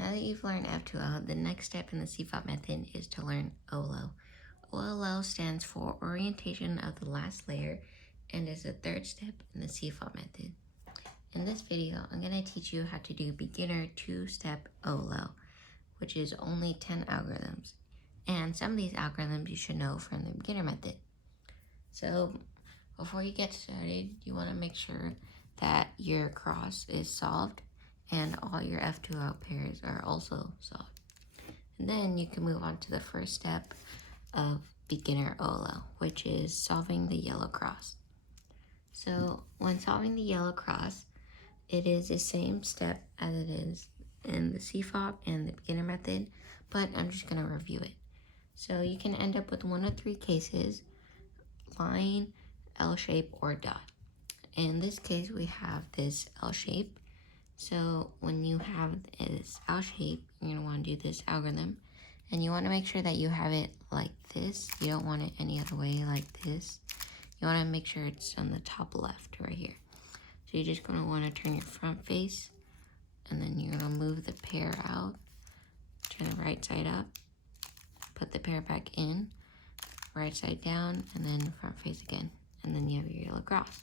Now that you've learned F2L, the next step in the CFOP method is to learn OLL. OLL stands for Orientation of the Last Layer and is the third step in the CFOP method. In this video, I'm going to teach you how to do beginner two-step OLL, which is only 10 algorithms. And some of these algorithms you should know from the beginner method. So before you get started, you want to make sure that your cross is solved and all your F2L pairs are also solved. And then you can move on to the first step of beginner OLL, which is solving the yellow cross. So when solving the yellow cross, it is the same step as it is in the CFOP and the beginner method, but I'm just going to review it. So you can end up with one of three cases: line, L shape, or dot. In this case, we have this L shape. So when you have this L shape, you're going to want to do this algorithm. And you want to make sure that you have it like this. You don't want it any other way, like this. You want to make sure it's on the top left right here. So you're just going to want to turn your front face. And then you're going to move the pair out. Turn the right side up. Put the pair back in. Right side down. And then front face again. And then you have your yellow cross.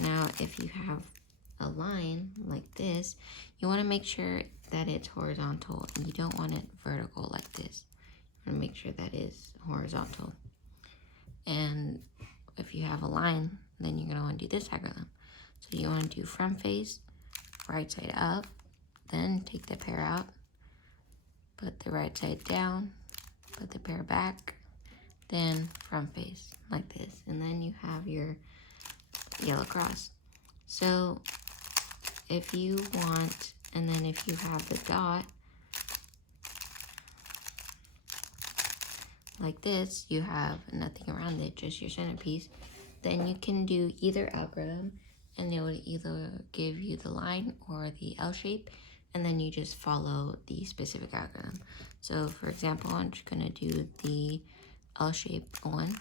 Now, if you have a line like this, you want to make sure that it's horizontal and you don't want it vertical like this. You want to make sure that is horizontal. And if you have a line, then you're going to want to do this algorithm. So you want to do front face, right side up, then take the pair out, put the right side down, put the pair back, then front face like this. And then you have your yellow cross. So if you want, and then if you have the dot like this, you have nothing around it, just your centerpiece, then you can do either algorithm and it would either give you the line or the L shape, and then you just follow the specific algorithm. So for example, I'm just gonna do the L shape one,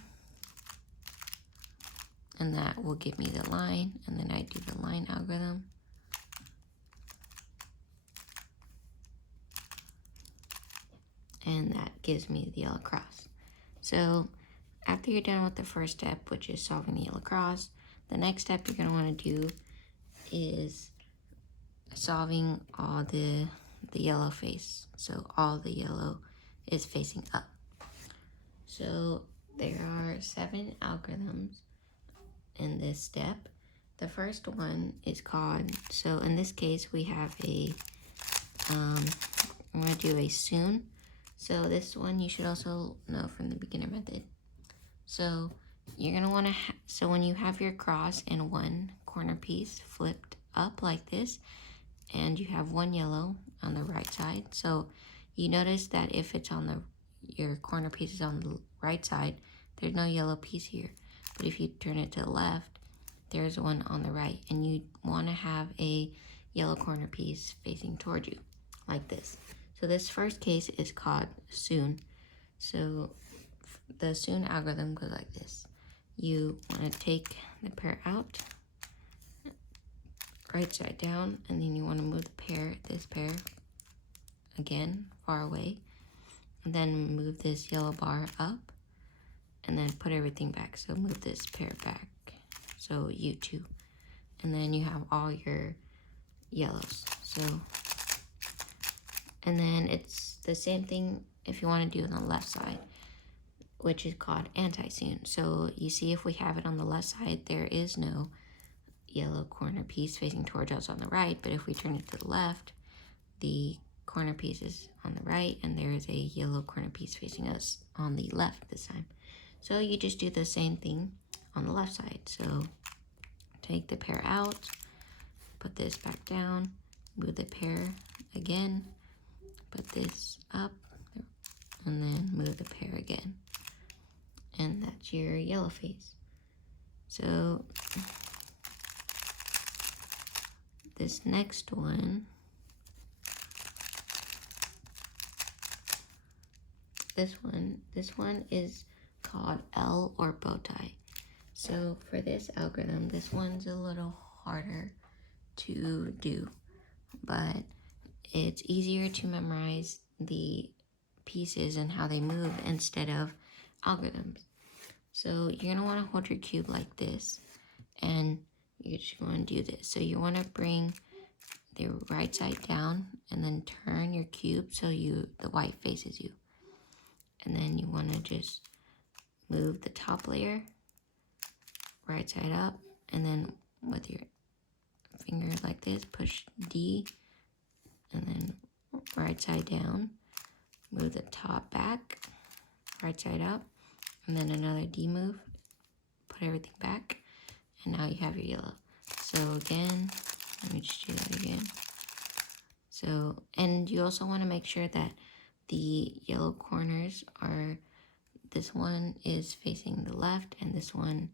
and that will give me the line, and then I do the line algorithm. And that gives me the yellow cross. So after you're done with the first step, which is solving the yellow cross, the next step you're going to want to do is solving all the yellow face. So all the yellow is facing up. So there are 7 algorithms in this step. The first one is called, so in this case we have a, I'm going to do a soon. So this one you should also know from the beginner method. So you're going to want to, so when you have your cross and one corner piece flipped up like this, and you have one yellow on the right side. So you notice that if it's on your corner piece is on the right side, there's no yellow piece here. But if you turn it to the left, there's one on the right, and you want to have a yellow corner piece facing toward you like this. So this first case is called soon. So the soon algorithm goes like this. You want to take the pair out, right side down, and then you want to move the pair, this pair, again, far away. And then move this yellow bar up, and then put everything back. So move this pair back, so U2. And then you have all your yellows. So, and then it's the same thing if you want to do it on the left side, which is called anti-soon. So you see if we have it on the left side, there is no yellow corner piece facing towards us on the right, but if we turn it to the left, the corner piece is on the right, and there is a yellow corner piece facing us on the left this time. So you just do the same thing on the left side. So take the pair out, put this back down, move the pair again, put this up, and then move the pair again. And that's your yellow face. So this next one, this one is called L or bow tie. So for this algorithm, this one's a little harder to do, but it's easier to memorize the pieces and how they move instead of algorithms. So you're gonna wanna hold your cube like this, and you're just gonna do this. So you wanna bring the right side down and then turn your cube so the white faces you. And then you wanna just move the top layer right side up, and then with your finger like this, push D, and then right side down, move the top back, right side up, and then another D move, put everything back, and now you have your yellow. So again, let me just do that again. So, and you also want to make sure that the yellow corners are, this one is facing the left, and this one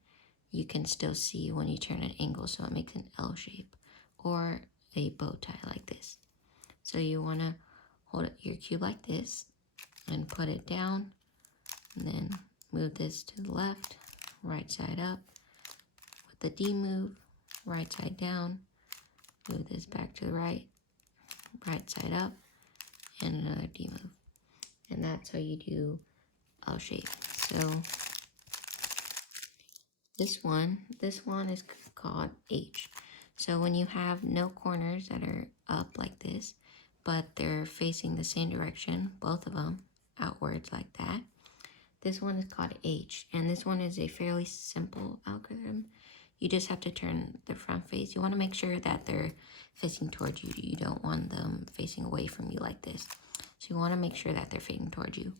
you can still see when you turn an angle, so it makes an L shape or a bow tie like this. So you want to hold your cube like this and put it down, and then move this to the left, right side up, with the D move, right side down, move this back to the right, right side up, and another D move. And that's how you do L shape. So this one is called H. So when you have no corners that are up like this, but they're facing the same direction, both of them outwards like that, this one is called H. And this one is a fairly simple algorithm. You just have to turn the front face. You want to make sure that they're facing towards you. You don't want them facing away from you like this. So you want to make sure that they're facing towards you.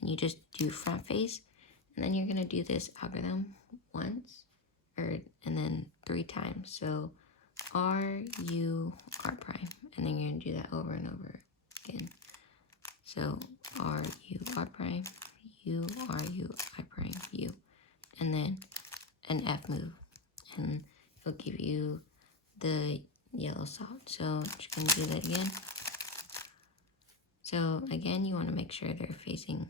And you just do front face, and then you're going to do this algorithm once, and then 3 times. So R, U, R prime, and then you're going to do that over and over again. So R, U, R prime, U, R, U, I prime, U, and then an F move, and it'll give you the yellow salt. So I'm just going to do that again. So again, you want to make sure they're facing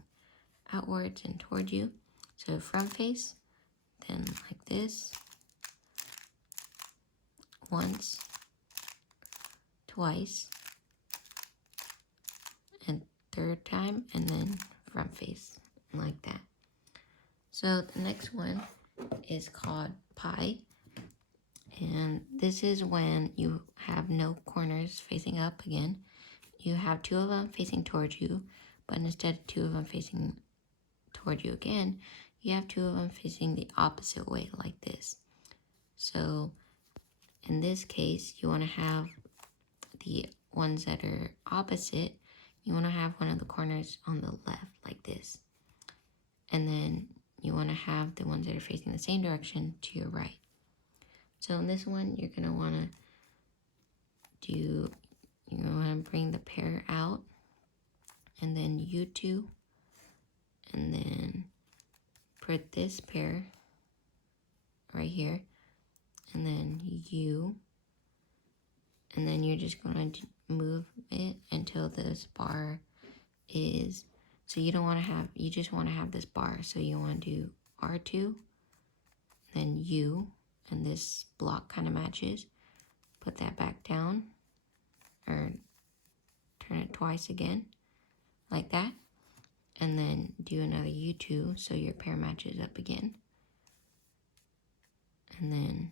outwards and toward you. So front face, then like this, once, twice, and 3rd time, and then front face, like that. So the next one is called pi, and this is when you have no corners facing up again. You have 2 of them facing towards you, but instead of 2 of them facing toward you again, you have 2 of them facing the opposite way like this. So in this case, you want to have the ones that are opposite, you want to have one of the corners on the left like this. And then you want to have the ones that are facing the same direction to your right. So in this one, you're going to want to bring the pair out, and then U2, and then put this pair right here, and then U, and then you're just going to move it until this bar is, so you don't want to have, you just want to have this bar. So you want to do R2, then U, and this block kind of matches. Put that back down, or turn it twice again, like that. And then do another U2 so your pair matches up again. And then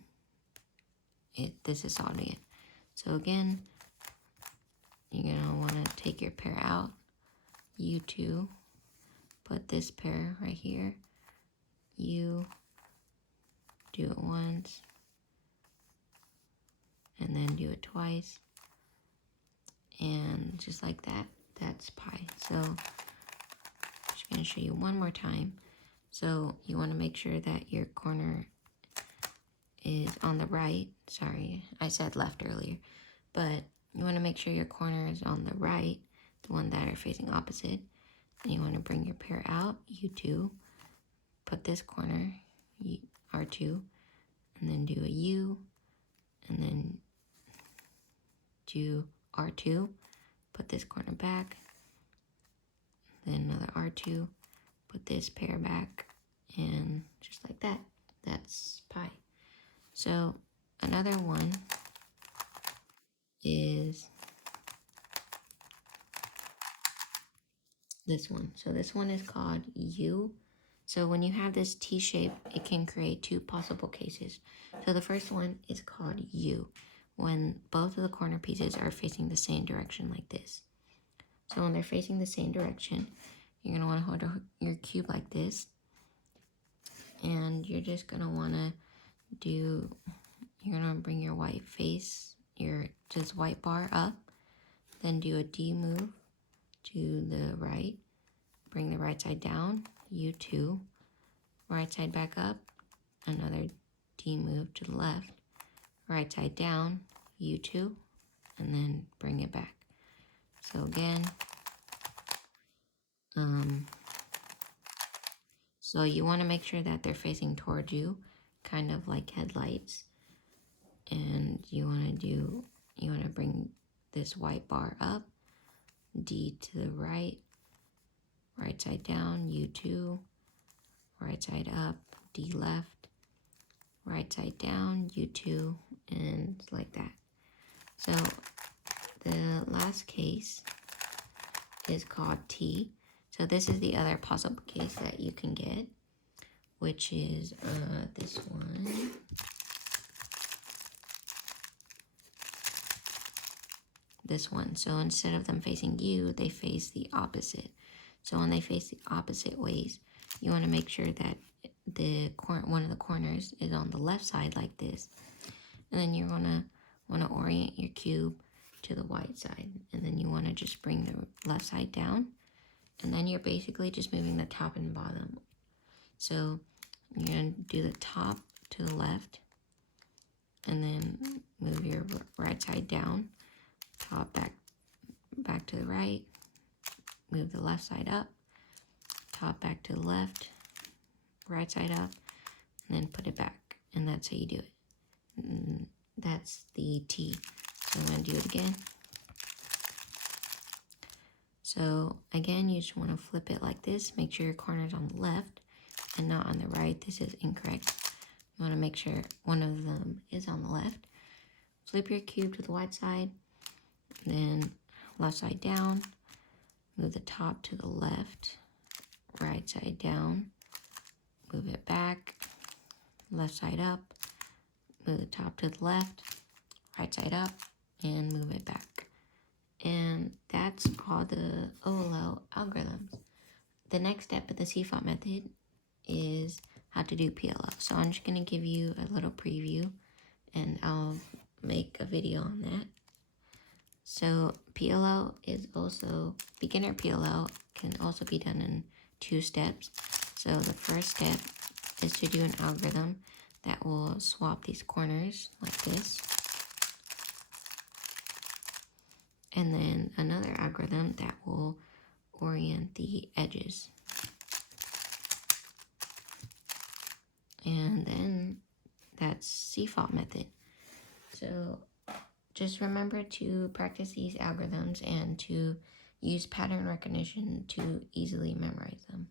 this is solving it. So again, you're gonna wanna take your pair out, U2, put this pair right here, U, do it once, and then do it twice, and just like that, that's pi. So I'm just gonna show you one more time. So you wanna make sure that your corner is on the right. Sorry, I said left earlier, but you want to make sure your corner is on the right, the one that are facing opposite. And you want to bring your pair out, U2, put this corner, R2, and then do a U, and then do R2, put this corner back, then another R2, put this pair back, and just like that, that's pi. So another one is this one. So this one is called U. So when you have this T shape, it can create two possible cases. So the first one is called U, when both of the corner pieces are facing the same direction like this. So when they're facing the same direction, you're going to want to hold your cube like this. And you're just going to want to you're going to bring your white face, your just white bar up, then do a D move to the right, bring the right side down, U2, right side back up, another D move to the left, right side down, U2, and then bring it back. So again, so you want to make sure that they're facing towards you, kind of like headlights. And you want to bring this white bar up, D to the right, right side down, U2, right side up, D left, right side down, U2, and like that. So the last case is called T. So this is the other possible case that you can get, which is this one. This one. So instead of them facing you, they face the opposite. So when they face the opposite ways, you want to make sure that one of the corners is on the left side like this. And then you're gonna want to orient your cube to the white side. And then you want to just bring the left side down. And then you're basically just moving the top and bottom. So you're gonna do the top to the left, and then move your right side down, top back to the right, move the left side up, top back to the left, right side up, and then put it back. And that's how you do it. And that's the T. So I'm going to do it again. So again, you just want to flip it like this. Make sure your corner's on the left and not on the right. This is incorrect. You want to make sure one of them is on the left. Flip your cube to the white side, then left side down, move the top to the left, right side down, move it back, left side up, move the top to the left, right side up, and move it back. And that's all the OLL algorithms. The next step of the CFOP method is how to do PLL. So I'm just going to give you a little preview, and I'll make a video on that. So PLL is also, beginner PLL can also be done in 2 steps. So the first step is to do an algorithm that will swap these corners like this. And then another algorithm that will orient the edges. And then that's CFOP method. So just remember to practice these algorithms and to use pattern recognition to easily memorize them.